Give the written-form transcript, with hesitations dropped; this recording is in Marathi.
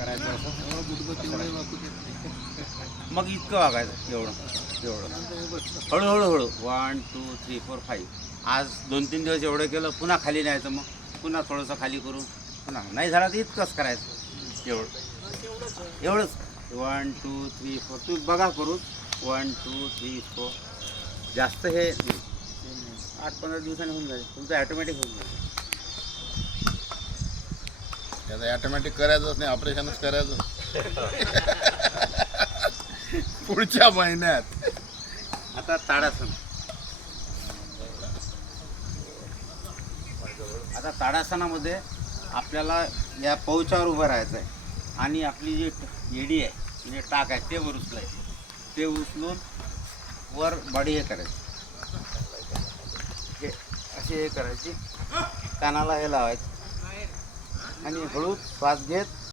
करायचं असं. गुडघं तेवढे वाकू देत नाही. मग इतकं वागायचं एवढं एवढं हळूहळू हळू 1 2 3 4 5. आज 2-3 दिवस एवढं केलं, पुन्हा खाली न्यायचं, मग पुन्हा थोडंसं खाली करून पुन्हा नाही झालं तर इतकंच करायचं एवढं एवढंच. 1 2 3 4 तुम्ही बघा करून 1 2 3 4. जास्त हे 8-15 दिवसांनी होऊन जाईल तुमचं, ॲटोमॅटिक होऊन जाईल. त्याचं ॲटोमॅटिक करायचंच नाही, ऑपरेशनच करायचं पुढच्या महिन्यात. आता ताडासन. आता ताडासनामध्ये आपल्याला या पौचावर उभं राहायचं आहे आणि आपली जी येडी आहे म्हणजे टाक आहे ते वर उचलायचं. ते उचलून वर बॉडी हे करायची, हे अशी हे करायची, कानाला हे लावायचं आणि हळू श्वास घेत